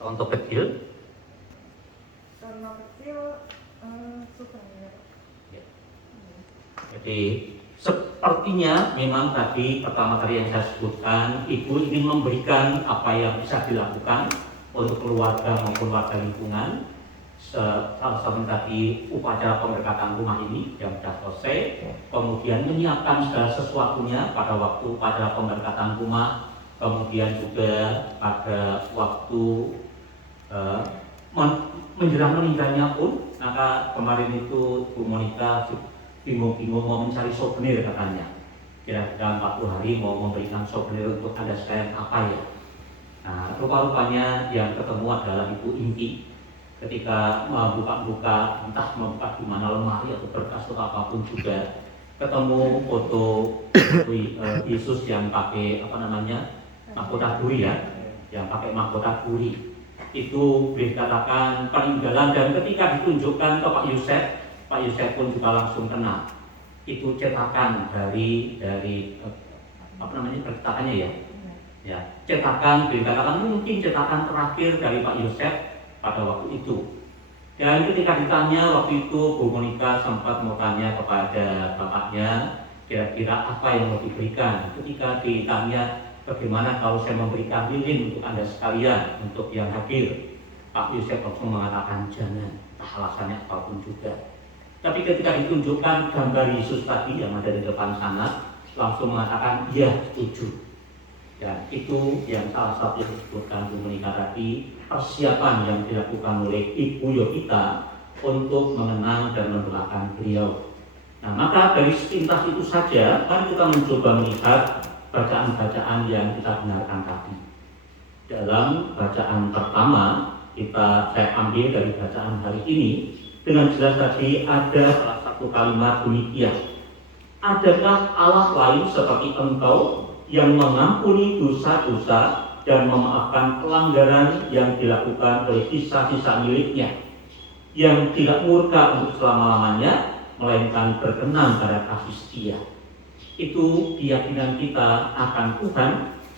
Contoh kecil? Contoh kecil souvenir. Ya. Jadi sepertinya memang tadi pertama kali yang saya sebutkan, Ibu ingin memberikan apa yang bisa dilakukan untuk keluarga maupun warga lingkungan. Salah satu tadi upacara pemberkatan rumah ini yang sudah selesai, kemudian menyiapkan segala sesuatunya pada waktu upacara pemberkatan rumah, kemudian juga pada waktu menjelang meninggalnya pun. Maka kemarin itu Bu Monica bingung-bingung mau mencari souvenir katanya. Kira-kira 40 hari mau memberikan souvenir untuk Anda sekalian apa ya. Nah, rupa-rupanya yang ketemu adalah Ibu Inti. Ketika membuka-buka, entah membuka di mana lemari atau berkas atau apapun juga, ketemu foto Yesus yang pakai mahkota duri ya, yang pakai mahkota duri. Itu boleh dikatakan peninggalan, dan ketika ditunjukkan ke Pak Yusef pun juga langsung kenal. Itu cetakan dari cetakannya ya. Ya, cetakan dikatakan mungkin cetakan terakhir dari Pak Yusef pada waktu itu. Dan ketika ditanya waktu itu, Bu Monica sempat mau tanya kepada bapaknya, kira-kira apa yang mau diberikan. Ketika ditanya, bagaimana kalau saya memberikan lilin untuk Anda sekalian, untuk yang hadir, Pak Yusef langsung mengatakan jangan, entah alasannya apapun juga. Tapi ketika ditunjukkan gambar Yesus tadi yang ada di depan sana, langsung mengatakan iya, setuju. Dan itu yang salah satu yang disebutkan Bu Monica tadi, persiapan yang dilakukan oleh Ibu Yovita untuk mengenang dan mendoakan beliau. Nah, maka dari sepintas itu saja, mari kita mencoba melihat bacaan-bacaan yang kita dengarkan tadi. Dalam bacaan pertama, saya ambil dari bacaan hari ini, dengan jelas tadi ada salah satu kalimat demikian. Adakah Allah lain seperti Engkau yang mengampuni dosa-dosa dan memaafkan pelanggaran yang dilakukan oleh sisa-sisa miliknya, yang tidak murka untuk selama-lamanya, melainkan berkenan pada kasih setia. Itu keyakinan kita akan Tuhan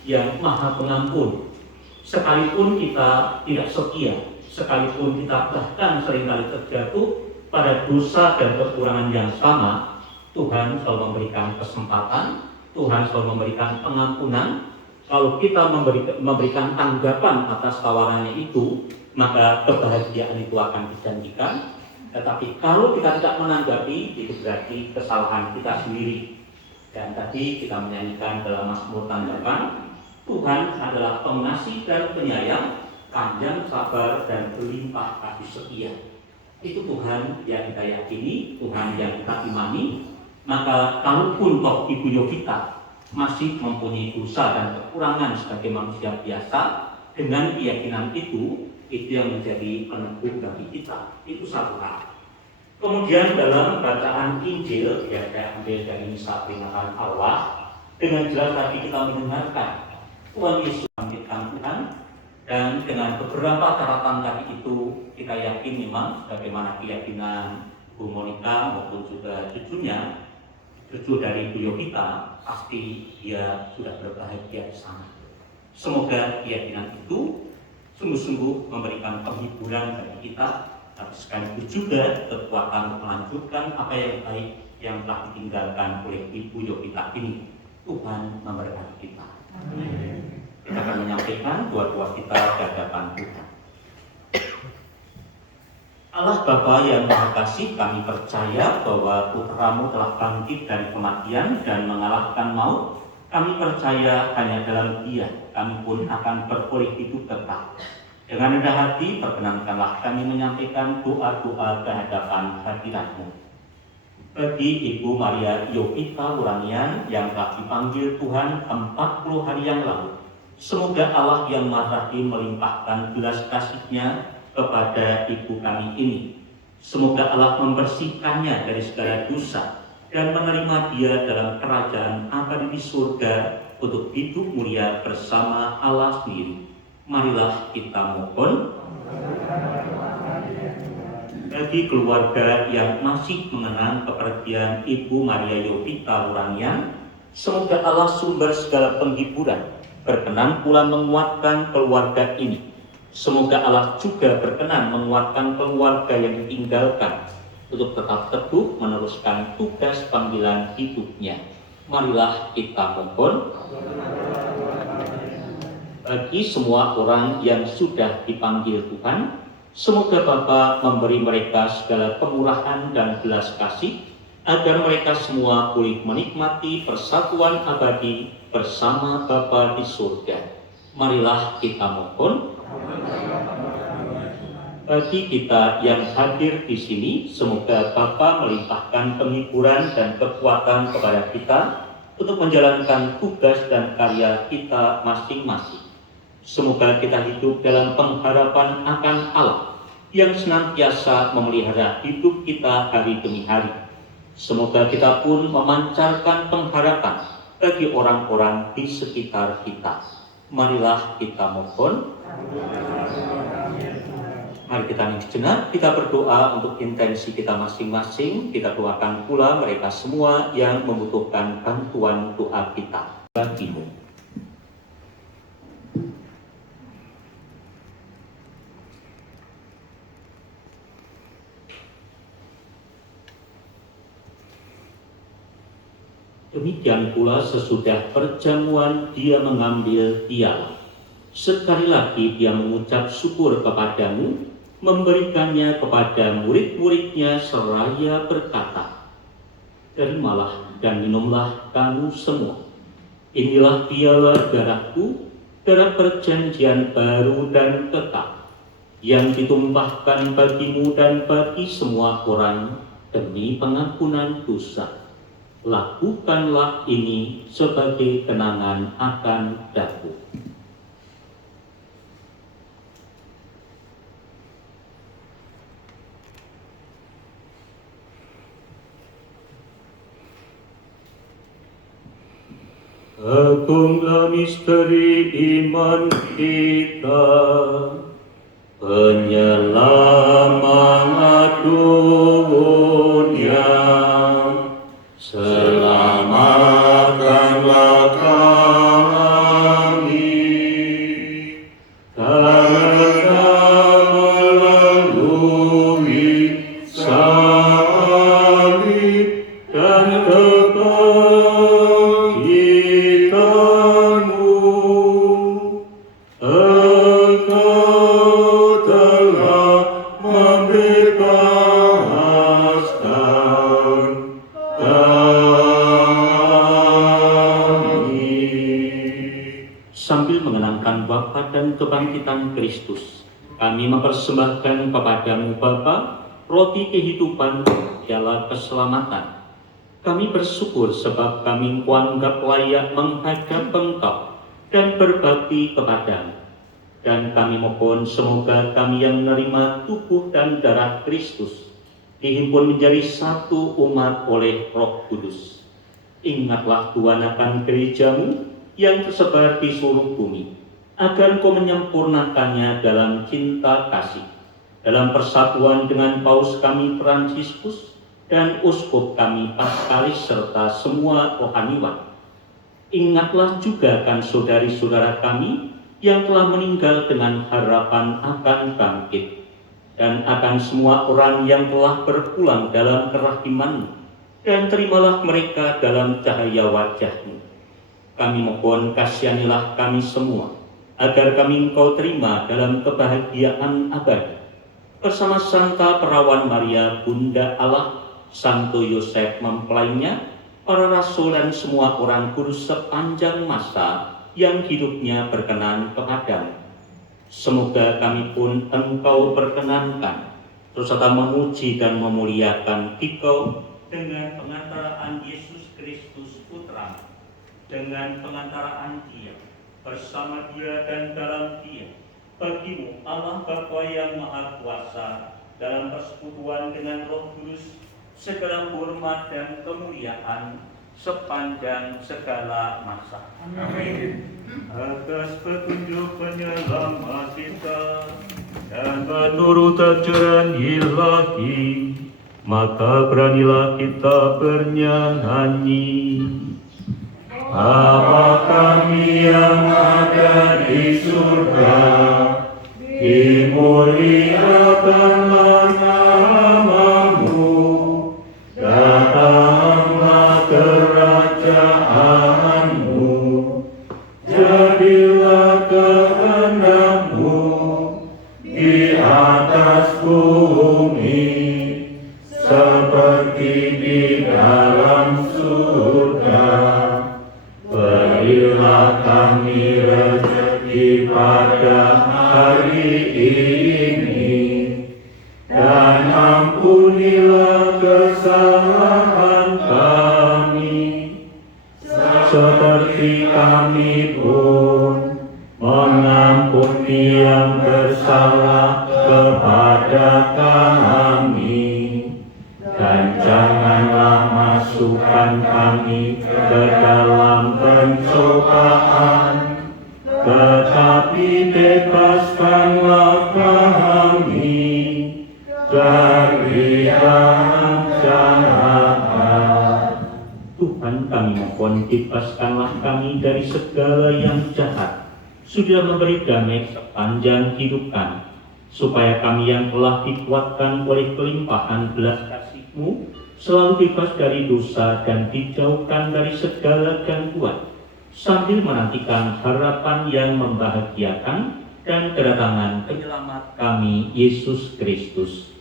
yang Maha Pengampun. Sekalipun kita tidak setia, sekalipun kita bahkan seringkali terjatuh pada dosa dan kekurangan yang sama, Tuhan selalu memberikan kesempatan, Tuhan selalu memberikan pengampunan. Kalau kita memberikan tanggapan atas tawarannya itu, maka kebahagiaan itu akan dijanjikan. Tetapi kalau kita tidak menanggapi, itu berarti kesalahan kita sendiri. Dan tadi kita menyanyikan dalam Mazmur tanggapan, Tuhan adalah pengasih dan penyayang, panjang sabar dan berlimpah kasih setia. Itu Tuhan yang kita yakini, Tuhan yang kita imani. Maka kalaupun toh Ibu Yovita masih mempunyai dosa dan kekurangan sebagai manusia biasa, dengan keyakinan itu yang menjadi peneguh bagi kita. Itu satu hal. Kemudian dalam bacaan Injil yang saya ambil dari misa peringatan Allah, dengan jelas tadi kita mendengarkan Tuhan Yesus membangkitkan Tuhan, dan dengan beberapa catatan tadi itu kita yakin memang bagaimana keyakinan Bu Monica maupun juga cucunya, cucu dari Bu Yovita, pasti dia sudah berbahagia di sana. Semoga keyakinan itu sungguh-sungguh memberikan penghiburan bagi kita, tapi sekaligus juga kekuatan untuk melanjutkan apa yang baik yang telah ditinggalkan oleh Ibu Yovita ini. Tuhan memberkati kita. Amin. Kita akan menyampaikan doa-doa kita di hadapan Tuhan. Allah Bapa yang Maha Kasih, kami percaya bahwa Putra-Mu telah bangkit dari kematian dan mengalahkan maut. Kami percaya hanya dalam Dia kami pun akan beroleh hidup kekal. Dengan rendah hati, perkenankanlah kami menyampaikan doa-doa ke hadapan hadirat-Mu. Bagi Ibu Maria Yovita Wuranian yang telah dipanggil Tuhan 40 hari yang lalu, semoga Allah yang Maha Rahim melimpahkan belas kasih-Nya kepada ibu kami ini. Semoga Allah membersihkannya dari segala dosa dan menerima dia dalam kerajaan abadi di surga untuk hidup mulia bersama Allah sendiri. Marilah kita mohon. Bagi keluarga yang masih mengenang kepergian Ibu Maria Yovita Wuranian, semoga Allah sumber segala penghiburan berkenan pula menguatkan keluarga ini Semoga Allah juga berkenan menguatkan keluarga yang ditinggalkan untuk tetap teguh meneruskan tugas panggilan hidupnya. Marilah kita mohon. Bagi semua orang yang sudah dipanggil Tuhan, semoga Bapa memberi mereka segala kemurahan dan belas kasih, agar mereka semua boleh menikmati persatuan abadi bersama Bapa di surga. Marilah kita mohon. Bagi kita yang hadir di sini, semoga Bapa melimpahkan penghiburan dan kekuatan kepada kita untuk menjalankan tugas dan karya kita masing-masing. Semoga kita hidup dalam pengharapan akan Allah yang senantiasa memelihara hidup kita hari demi hari. Semoga kita pun memancarkan pengharapan bagi orang-orang di sekitar kita. Marilah kita mohon. Mari kita hening sejenak, kita berdoa untuk intensi kita masing-masing. Kita doakan pula mereka semua yang membutuhkan bantuan doa kita. Bagimu. Demikian pula sesudah perjamuan dia mengambil piala. Sekali lagi dia mengucap syukur kepadamu, memberikannya kepada murid-muridnya seraya berkata, "Terimalah dan minumlah kamu semua. Inilah piala darahku, darah perjanjian baru dan kekal, yang ditumpahkan bagimu dan bagi semua orang demi pengampunan dosa. Lakukanlah ini sebagai kenangan akan daku." Agunglah misteri iman kita, penyelamat dunia. Selamatkanlah kami, karena melalui salib dan kebangkitanmu, Engkau telah membebaskan kami. Sambil mengenangkan wafat dan kebangkitan Kristus, kami mempersembahkan kepadamu Bapa roti kehidupan, piala keselamatan. Kami bersyukur sebab kami kuanggap layak menghadap Engkau dan berbakti kepadamu. Dan kami mohon semoga kami yang menerima tubuh dan darah Kristus dihimpun menjadi satu umat oleh Roh Kudus. Ingatlah Tuhan akan gerejamu yang tersebar di seluruh bumi, agar Engkau menyempurnakannya dalam cinta kasih, dalam persatuan dengan Paus kami Fransiskus dan Uskup kami Paskalis serta semua rohaniwan. Ingatlah juga akan saudari-saudara kami yang telah meninggal dengan harapan akan bangkit, dan akan semua orang yang telah berpulang dalam kerahiman-Mu, dan terimalah mereka dalam cahaya wajah-Mu. Kami mohon kasihanilah kami semua, agar kami Engkau terima dalam kebahagiaan abadi, bersama Santa Perawan Maria, Bunda Allah, Santo Yosef mempelainya, para rasul dan semua orang kudus sepanjang masa yang hidupnya berkenan kepadamu. Semoga kami pun Engkau perkenankan, serta memuji dan memuliakan Dikau dengan pengantaraan Yesus Kristus Putra, dengan pengantaraan Dia, bersama Dia dan dalam Dia, bagimu Allah Bapa yang Maha Kuasa, dalam persekutuan dengan Roh Kudus, segala hormat dan kemuliaan sepanjang segala masa. Amin. Atas petunjuk penyelamat kita dan menurut ajaran ilahi, maka beranilah kita bernyanyi. Bapa kami yang ada di surga, kehendak-Mu di atas bumi seperti di dalam surga. Berilah kami rezeki pada hari ini, dan ampunilah kesalahan kami, seperti kami pun mengampuni yang bersalah kepada kami. Dan janganlah masukkan kami ke dalam pencobaan, tetapi bebaskanlah kami dari yang jahat. Tuhan, kami mohon bebaskanlah kami dari segala yang jahat, sudah memberi damai sepanjang hidup kami, supaya kami yang telah dikuatkan oleh kelimpahan belas kasih-Mu selalu bebas dari dosa dan dijauhkan dari segala gangguan, sambil menantikan harapan yang membahagiakan dan kedatangan penyelamat kami, Yesus Kristus.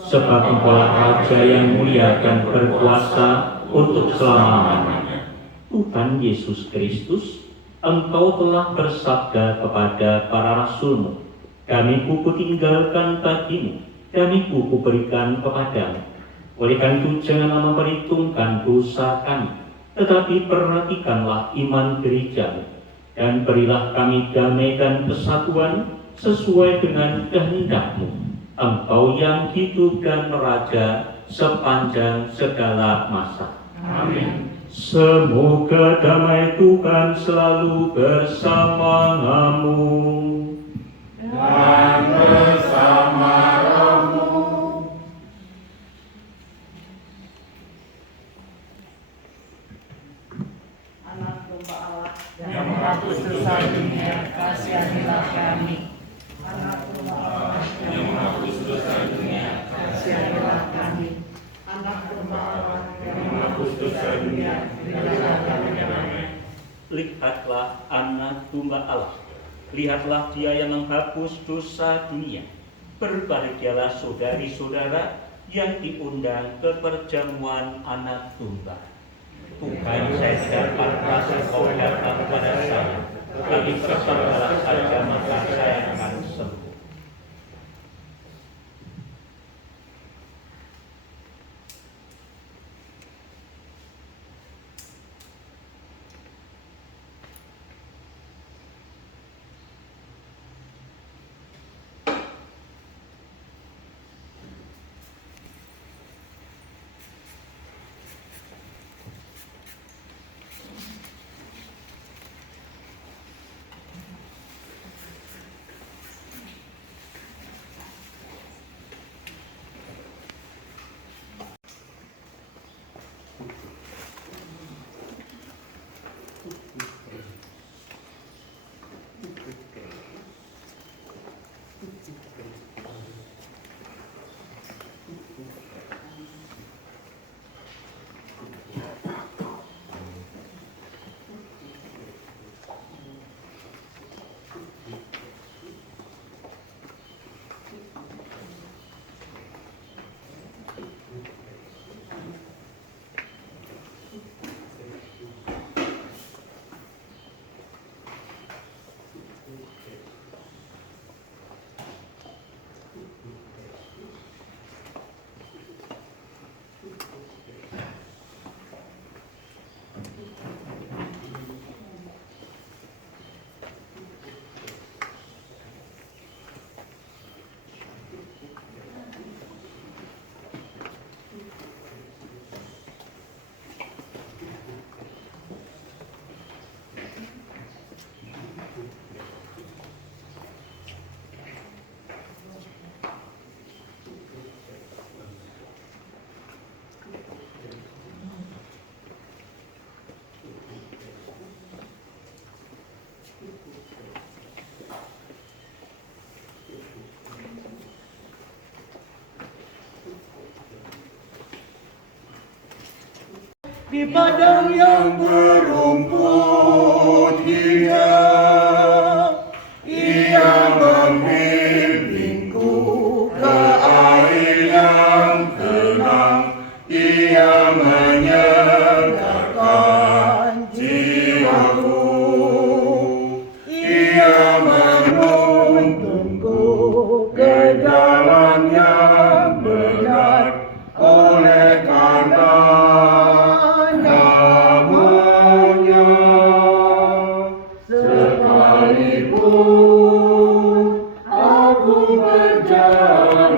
Sebab Engkaulah Raja yang mulia dan berkuasa untuk selama-lamanya. Tuhan Yesus Kristus, Engkau telah bersabda kepada para rasul-Mu, "Damai-Ku kutinggalkan bagimu, damai-Ku kuberikan kepadamu." Oleh karena itu, janganlah memperhitungkan dosa kami, tetapi perhatikanlah iman gereja-Mu, dan berilah kami damai dan persatuan sesuai dengan kehendak-Mu, Engkau yang hidup dan meraja sepanjang segala masa. Amin. Semoga damai Tuhan selalu bersamamu. Dan bersama rohmu. Anak domba Allah Yang menghapus dosa dunia, kasihanilah kami. Anak domba Allah yang menghapus dosa dunia, kasihanilah kami. Anak domba Allah yang menghapus dosa dunia, berilah kami damai. Lihatlah anak domba Allah, lihatlah Dia yang menghapus dosa dunia. Berbahagialah saudari-saudara yang diundang ke perjamuan anak domba. Tuhan, saya tidak pantas Engkau datang kepada saya, tapi berkatalah saja maka saya akan sembuh. di padang yang berumput hijau, sekalipun aku berjalan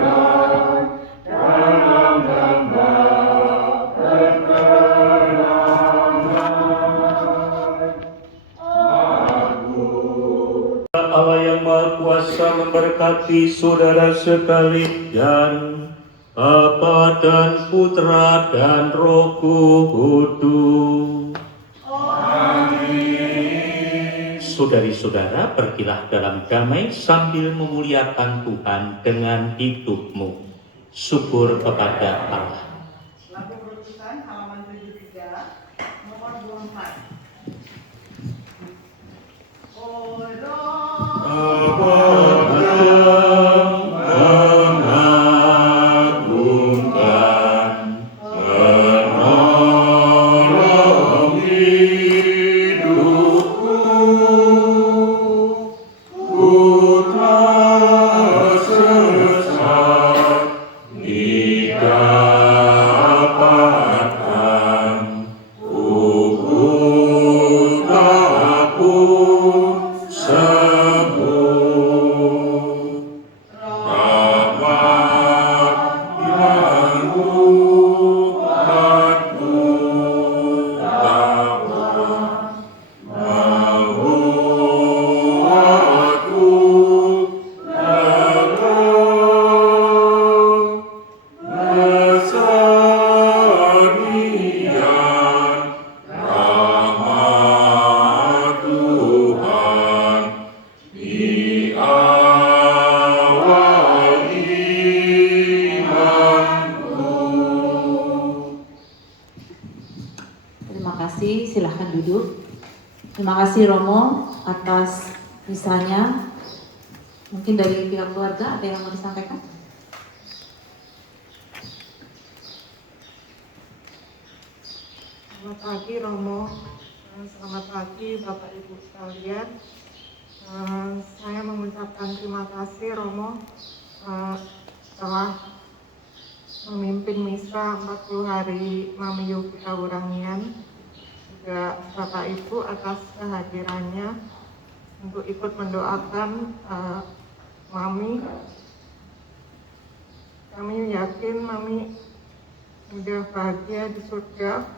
dalam lembah peperangan. Allah yang Maha Kuasa memberkati saudara sekalian, Bapa dan Putra dan Roh Kudus. Amin. Saudari-saudara, pergilah dalam damai sambil memuliakan Tuhan dengan hidupmu. Syukur kepada Allah. Lagu Berutusan halaman 73 nomor 24. Apa yang mengagumkan, menolong hidupku, ku tak sesat didapatkan, ku tak pun sembuh. Rahmat yang Tuhanku dapat membuatku lega. Kesenian rahmat Tuhan di awal imanku. Terima kasih, silahkan duduk. Terima kasih Romo atas misalnya. Mungkin dari pihak keluarga ada yang mau disampaikan? Selamat pagi Romo, selamat pagi Bapak Ibu sekalian. Saya mengucapkan terima kasih Romo telah memimpin misa 40 hari Mami Yuki Kawurangian. Juga Bapak Ibu atas kehadirannya untuk ikut mendoakan Mami. Kami yakin Mami sudah bahagia di surga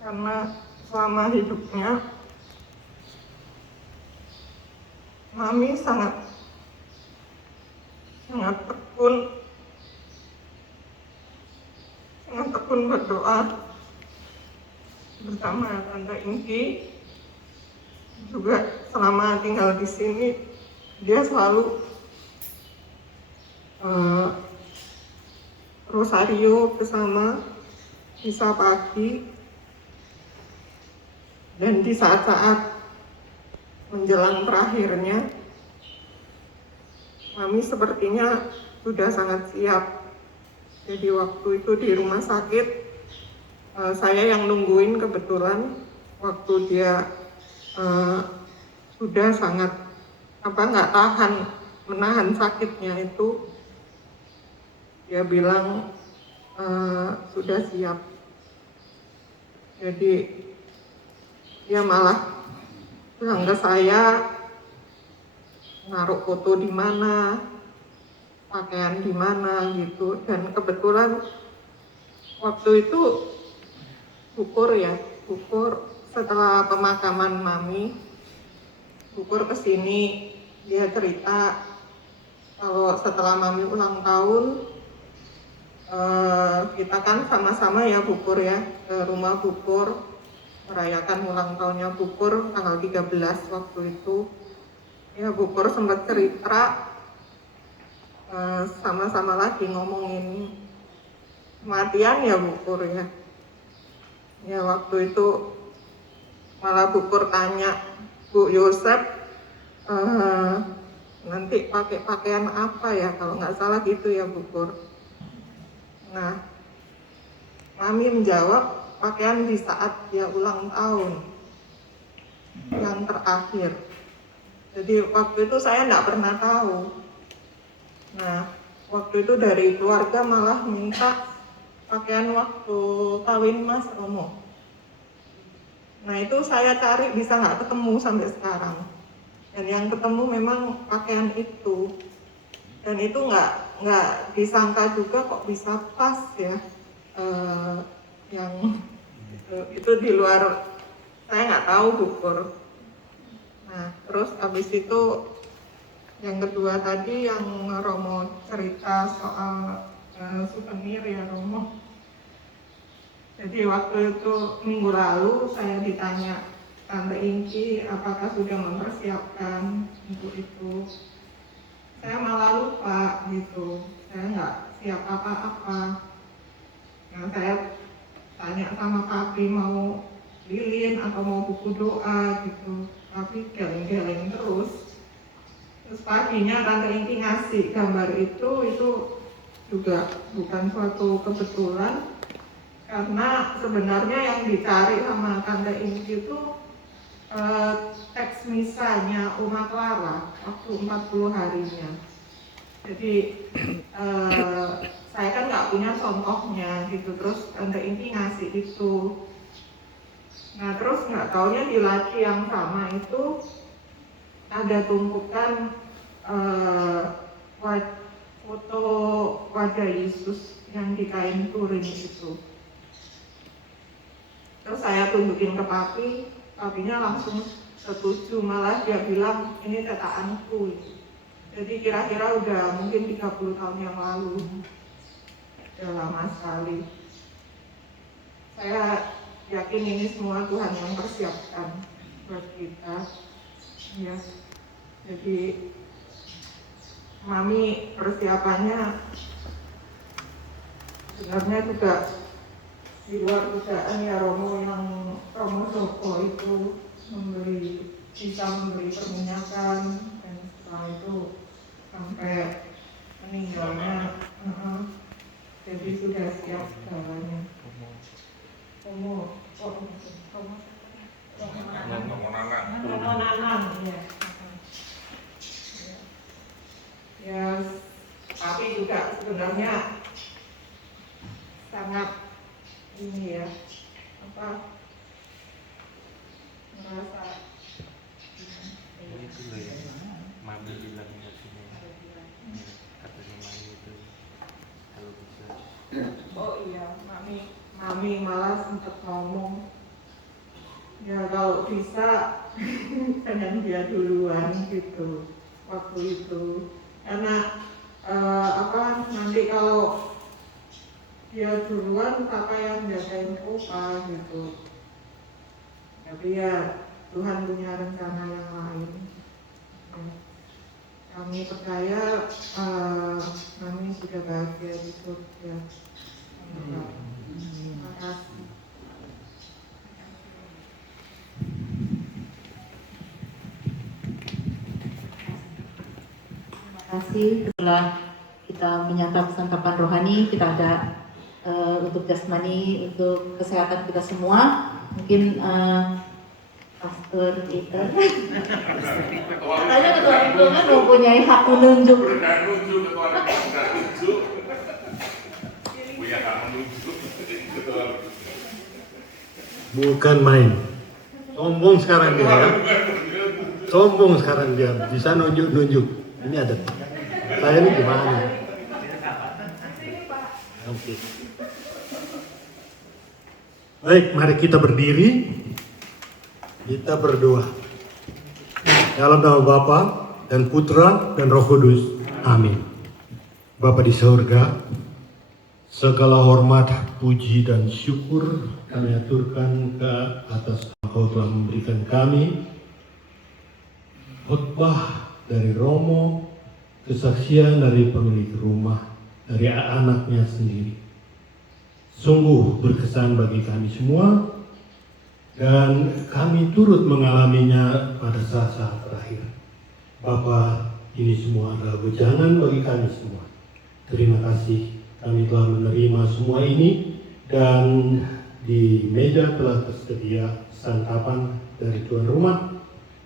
karena selama hidupnya Mami sangat tekun berdoa bersama Tante Ingki. Juga selama tinggal di sini dia selalu rosario bersama misa pagi, dan di saat-saat menjelang terakhirnya Mami sepertinya sudah sangat siap. Jadi waktu itu di rumah sakit saya yang nungguin, kebetulan waktu dia sudah sangat nggak tahan menahan sakitnya itu, dia bilang sudah siap. Jadi dia malah bilang ke saya naruh foto di mana, pakaian di mana gitu. Dan kebetulan waktu itu syukur setelah pemakaman Mami, syukur kesini dia cerita kalau setelah Mami ulang tahun kita kan sama-sama ya Bukur ya ke rumah Bukur merayakan ulang tahunnya Bukur tanggal 13 waktu itu. Ya Bukur sempat cerita sama-sama lagi ngomongin kematian ya Bukur ya. Ya waktu itu malah Bukur tanya, Bu Yosep nanti pakai pakaian apa ya, kalau nggak salah gitu ya Bukur. Nah, Mami menjawab pakaian di saat dia ulang tahun yang terakhir. Jadi waktu itu saya nggak pernah tahu. Nah, waktu itu dari keluarga malah minta pakaian waktu kawin Mas Romo. Nah itu saya cari bisa nggak ketemu sampai sekarang. Dan yang ketemu memang pakaian itu. Dan itu nggak disangka juga kok bisa pas ya. Yang itu di luar, saya nggak tahu Bukur. Nah terus habis itu yang kedua tadi yang Romo cerita soal souvenir ya Romo. Jadi waktu itu minggu lalu saya ditanya Tante Inki apakah sudah mempersiapkan untuk itu. Saya malah lupa gitu, saya nggak siap apa-apa. Nah saya tanya sama Papi mau lilin atau mau buku doa gitu, tapi geleng-geleng terus. Terus paginya Tante Inki ngasih gambar itu juga bukan suatu kebetulan, karena sebenarnya yang dicari sama Tante Inki itu teks misanya Uma Clara waktu 40 harinya. Jadi saya kan nggak punya contohnya gitu, terus Tante Inki ngasih itu. Nah terus nggak taunya di laci yang sama itu ada tumpukan foto wajah Yesus yang di kain turin itu. Terus saya tunjukin ke Papi, Papinya langsung setuju, malah dia bilang ini cetakanku. Jadi kira-kira udah mungkin 30 tahun yang lalu, udah lama sekali. Saya yakin ini semua Tuhan yang persiapkan buat kita. Ya, jadi Mami persiapannya sebenarnya juga di luar dugaan ya Romo, yang Romo Joko itu bisa memberi perminyakan, dan setelah itu sampai meninggalnya, jadi sudah siap segalanya. Romo Nanan ya. Ya, tapi juga sebenarnya sangat ini ya, merasa itu loh ya, Mami bilang katanya Mami itu kalau bisa. Oh iya, Mami malah sempat ngomong ya kalau bisa jangan dia duluan gitu waktu itu, karena nanti kalau dia duluan Papa yang jagain Opa gitu. Tapi ya Tuhan punya rencana yang lain. Kami percaya kami sudah bahagia di surga. Terima kasih. Terima kasih. Setelah kita menyantap santapan rohani, kita ada untuk jasmani, untuk kesehatan kita semua. Mungkin pastor kita katanya ketua lingkungan mempunyai hak menunjuk. Bukan main, sombong sekarang dia ya. Sombong sekarang dia, bisa nunjuk-nunjuk. Ini ada, saya ini gimana? Oke. Baik, mari kita berdiri. Kita berdoa. Dalam nama Bapa dan Putra dan Roh Kudus. Amin. Bapa di surga, segala hormat, puji dan syukur kami aturkan ke atas Engkau telah memberikan kami khotbah dari Romo, kesaksian dari pemilik rumah, dari anaknya sendiri. Sungguh berkesan bagi kami semua, dan kami turut mengalaminya pada saat-saat terakhir. Bapa, ini semua adalah wejangan bagi kami semua. Terima kasih kami telah menerima semua ini, dan di meja telah tersedia santapan dari tuan rumah.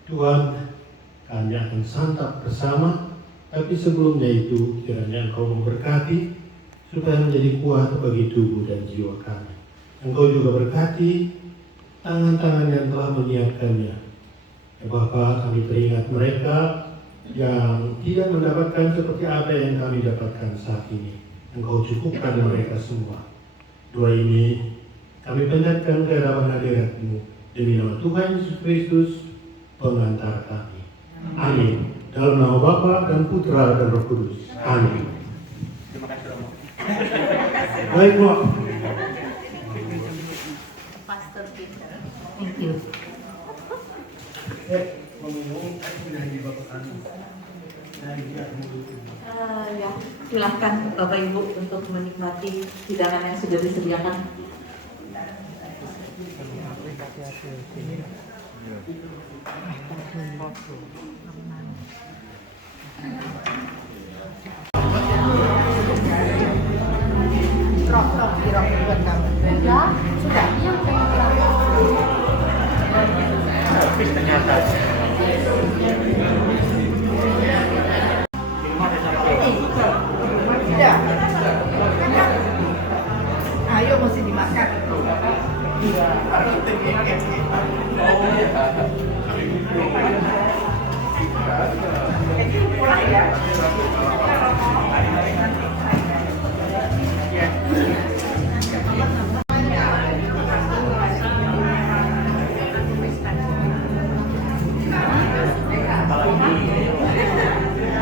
Tuhan, kami akan santap bersama, tapi sebelumnya itu kiranya Engkau memberkati supaya menjadi kuat bagi tubuh dan jiwa kami. Engkau juga berkati tangan-tangan yang telah menyiapkannya. Ya Bapa, kami teringat mereka yang tidak mendapatkan seperti apa yang kami dapatkan saat ini. Engkau cukupkan mereka semua. Doa ini kami panjatkan ke hadapan hadirat-Mu demi nama Tuhan Yesus Kristus, pengantar kami. Amin. Dalam nama Bapa dan Putra dan Roh Kudus. Amin. Terima kasih Romo. Baik, Mo. Pastor Peter. Thank you. Ya, silahkan Bapak Ibu untuk menikmati hidangan yang sudah disediakan. Habis ternyata. Tidak. Ayo mesti dimakan.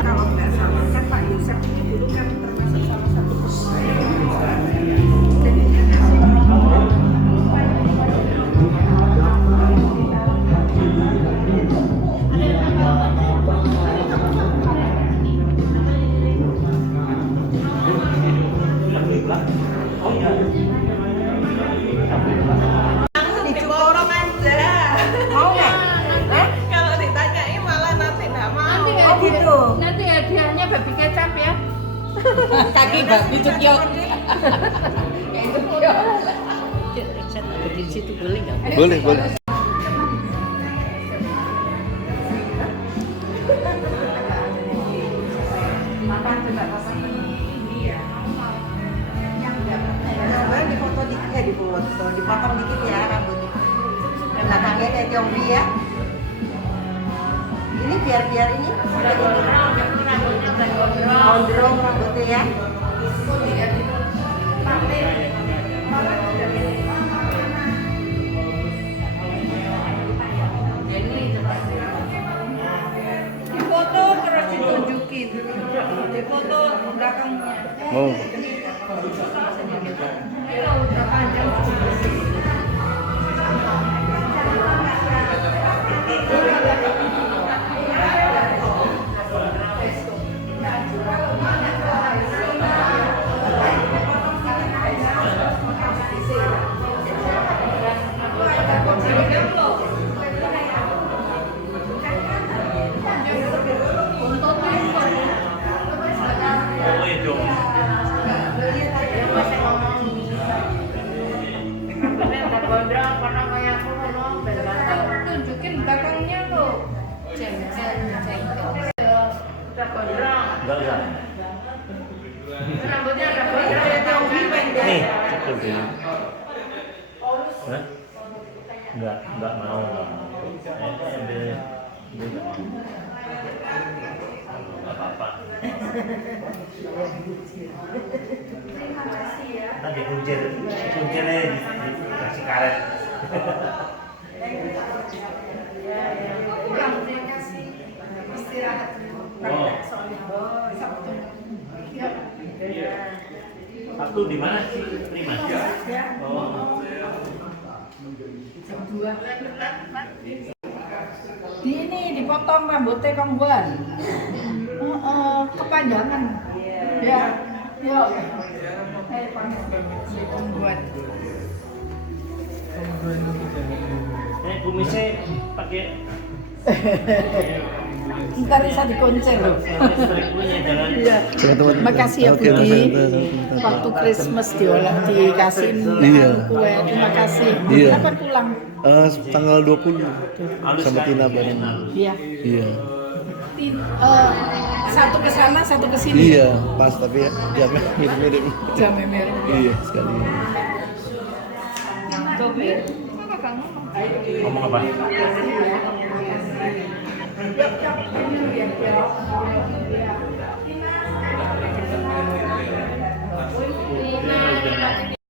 Kalau nggak salah kan Pak Yusuf ini dulu kan termasuk salah satu Oh iya. Langsung diborong aja. Mau nggak? Kalau ditanyain malah nanti nggak mau. Oh gitu. Nanti hadiahnya babi kecap ya. Kaki babi cukyok. Di situ boleh nggak? Boleh, boleh. makan coba papa ini ya. Yang difoto dikit ya, dipotong dikit ya rambutnya. Dan belakangnya kayak Tiongbi ya. Ini biar ini udah gondrong rambutnya ya. Difoto terus ditunjukin. Difoto belakangnya. Oh. Udah panjang. Boleh dong. Tunjukin belakangnya lo. Enggak usah. Rambutnya ada Nih, cukup dulu. Hah? Enggak mau. Ambil enggak mau. Enggak apa-apa. Nanti kuncirnya dikasih karet. Pulang dia kasih istirahat. Oh. Sabtu di mana sih? Prima. Oh. Ini dipotong rambutnya kongguan. Kepanjangan. Ya. Yuk. Kongguan. Kumisnya pakai Ntar bisa dikuncir loh. stripunya jangan. Iya. Makasih ya Oke, Budi. sebentar. Waktu Christmas dikasih Iya. kue. Terima kasih. Iya. Kapan pulang? Tanggal 20 Halus sama kan? Tina bareng. Iya. Iya. Satu ke sana, satu ke sini. Iya, pas tapi jamnya mirip-mirip. Jamnya merah. Iya, sekali. Kopi. Apa kamu? Ngomong apa? Terima kasih.